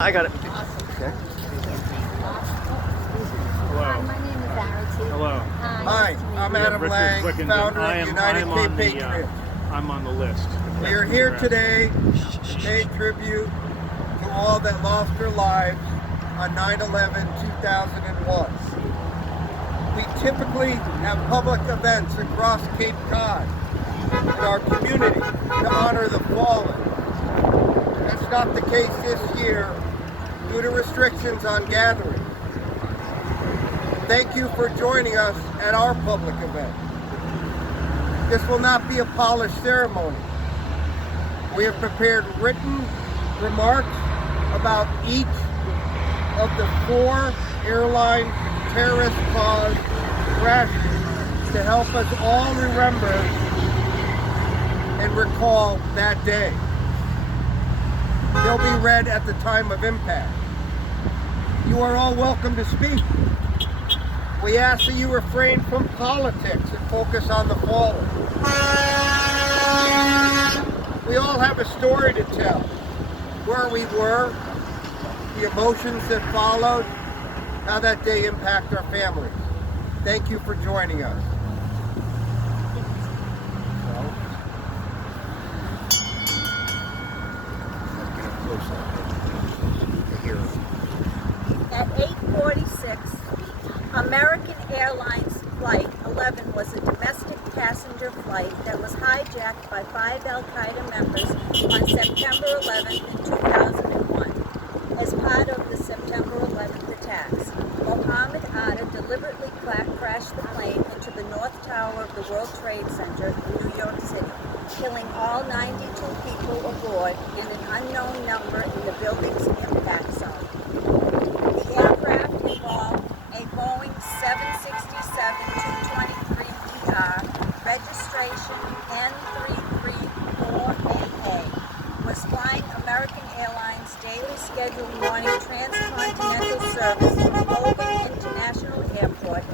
I got it. Okay. Hello. My name is Arity. Hello. Hi, I'm Yeah, Adam Richard Lang, Wickenden. founder I of am United on Cape the, Patriots. I'm on the list. We are here today to pay tribute to all that lost their lives on 9/11/2001. We typically have public events across Cape Cod in our community to honor the fallen. That's not the case this year due to restrictions on gatherings. Thank you for joining us at our public event. This will not be a polished ceremony. We have prepared written remarks about each of the 4 airline terrorist-caused crashes to help us all remember and recall that day. They'll be read at the time of impact. You are all welcome to speak. We ask that you refrain from politics and focus on the fallen. We all have a story to tell. Where we were, the emotions that followed, how that day impacted our families. Thank you for joining us. At 8:46, American Airlines Flight 11 was a domestic passenger flight that was hijacked by 5 Al-Qaeda members on September 11, 2001. As part of the September 11th attacks, Mohammed Atta deliberately crashed the plane into the North Tower of the World Trade Center in New York City, killing all 92 people aboard and an unknown number in the building's impact zone. The aircraft involved a Boeing 767-223ER, registration N334AA, was flying American Airlines' daily scheduled morning transcontinental service from Logan International Airport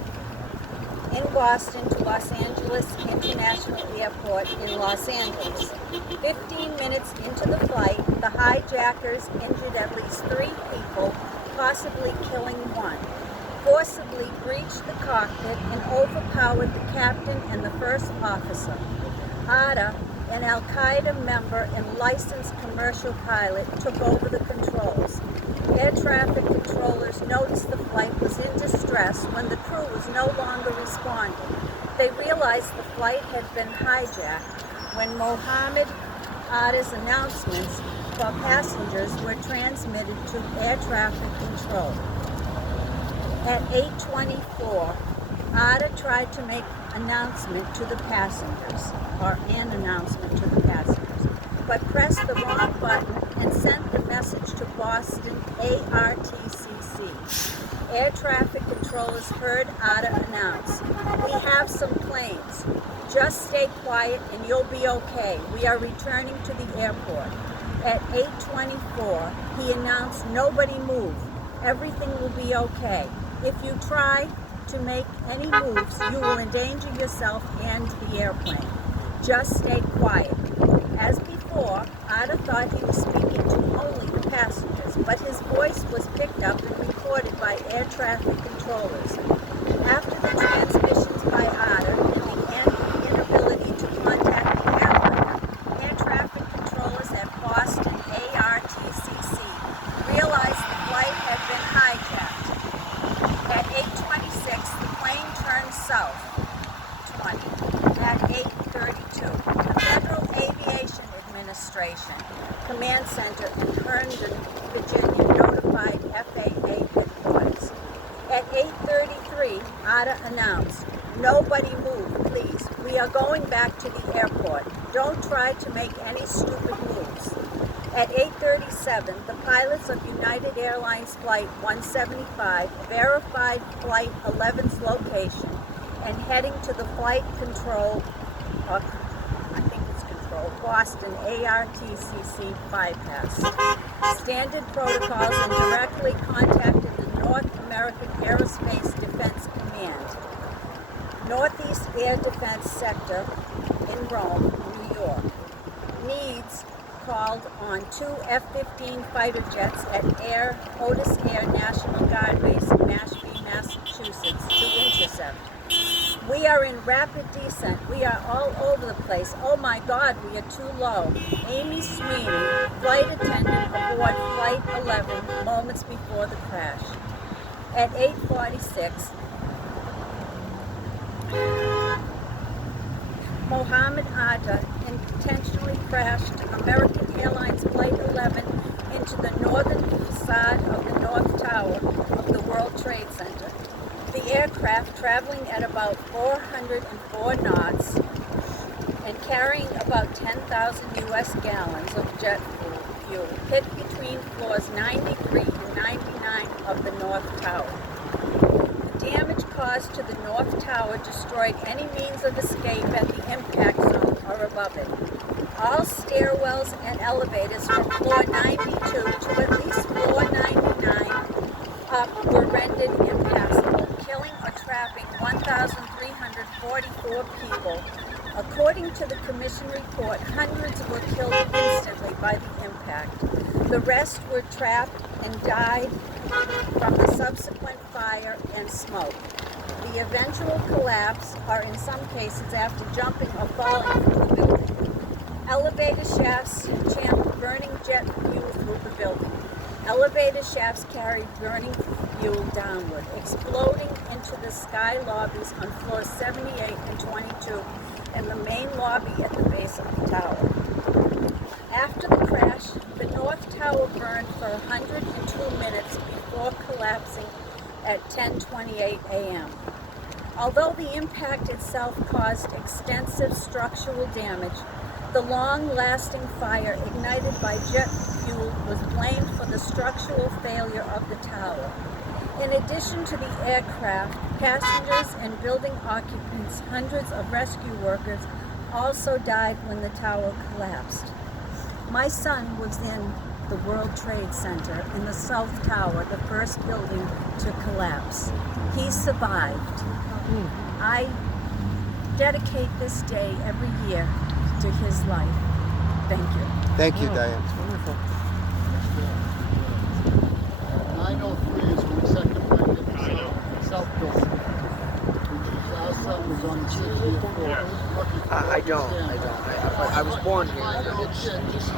in Boston to Los Angeles International Airport in Los Angeles. 15 minutes into the flight, the hijackers injured at least 3 people, possibly killing 1, forcibly breached the cockpit and overpowered the captain and the first officer. Atta, an Al-Qaeda member and licensed commercial pilot, took over the controls. Air traffic controllers noticed the flight was in distress when the crew was no longer responding. They realized the flight had been hijacked when Mohammed Atta's announcements for passengers were transmitted to air traffic control. At 8:24, Atta tried to make an announcement to the passengers, but pressed the wrong button and sent the message to Boston ARTCC. Air traffic controllers heard Atta announce, "We have some planes. Just stay quiet and you'll be okay. We are returning to the airport." At 8:24, he announced, "Nobody move. Everything will be okay. If you try to make any moves, you will endanger yourself and the airplane. Just stay quiet." As before, Atta thought he was speaking to only the passengers, but his voice was picked up and recorded by air traffic controllers. After the transmissions by Atta and the inability to contact the airliner, air traffic controllers at Boston ARTCC realized the flight had been hijacked. At 8:26, the plane turned south 20. At 8:32, the Federal Aviation Administration Command Center in Herndon, Virginia, notified FAA headquarters. At 8:33, Atta announced, "Nobody move, please. We are going back to the airport. Don't try to make any stupid moves." At 8:37, the pilots of United Airlines Flight 175 verified Flight 11's location and heading to the flight control, Boston ARTCC bypass. Standard protocols and directly contacted the North American Aerospace Defense Command, Northeast Air Defense Sector in Rome, New York. Needs call failed on two F-15 fighter jets at Otis Air National Guard Base in Mashpee, Massachusetts to intercept. We are in rapid descent. We are all over the place. Oh my God, we are too low. Amy Sweeney, flight attendant aboard Flight 11, moments before the crash. At 8:46, Mohammed Atta intentionally crashed American Airlines Flight 11 into the northern facade of the North Tower of the World Trade Center. The aircraft, traveling at about 404 knots and carrying about 10,000 U.S. gallons of jet fuel, hit between floors 93 and 99 of the North Tower. The damage caused to the North Tower destroyed any means of escape at the impact zone or above it. All stairwells and elevators from floor 92 to at least floor 99 up were rendered impassable, killing or trapping 1,344 people. According to the commission report, hundreds were killed instantly by the impact. The rest were trapped and died from the subsequent fire and smoke. The eventual collapse, or in some cases after jumping or falling from the building. Elevator shafts channeled burning jet fuel through the building. Elevator shafts carried burning fuel downward, exploding into the sky lobbies on floors 78 and 22 and the main lobby at the base of the tower. After the crash, the North Tower burned for 102 minutes before collapsing at 10:28 a.m. Although the impact itself caused extensive structural damage, the long-lasting fire ignited by jet fuel was blamed for the structural failure of the tower. In addition to the aircraft, passengers and building occupants, hundreds of rescue workers also died when the tower collapsed. My son was in the World Trade Center in the South Tower, the first building to collapse. He survived. I dedicate this day every year to his life. Thank you. Thank you, Diane. Wonderful. 903 is my second one in the South Building. Our son was on the 60th floor. Yeah. Lucky for I don't. understand. I was born here. This is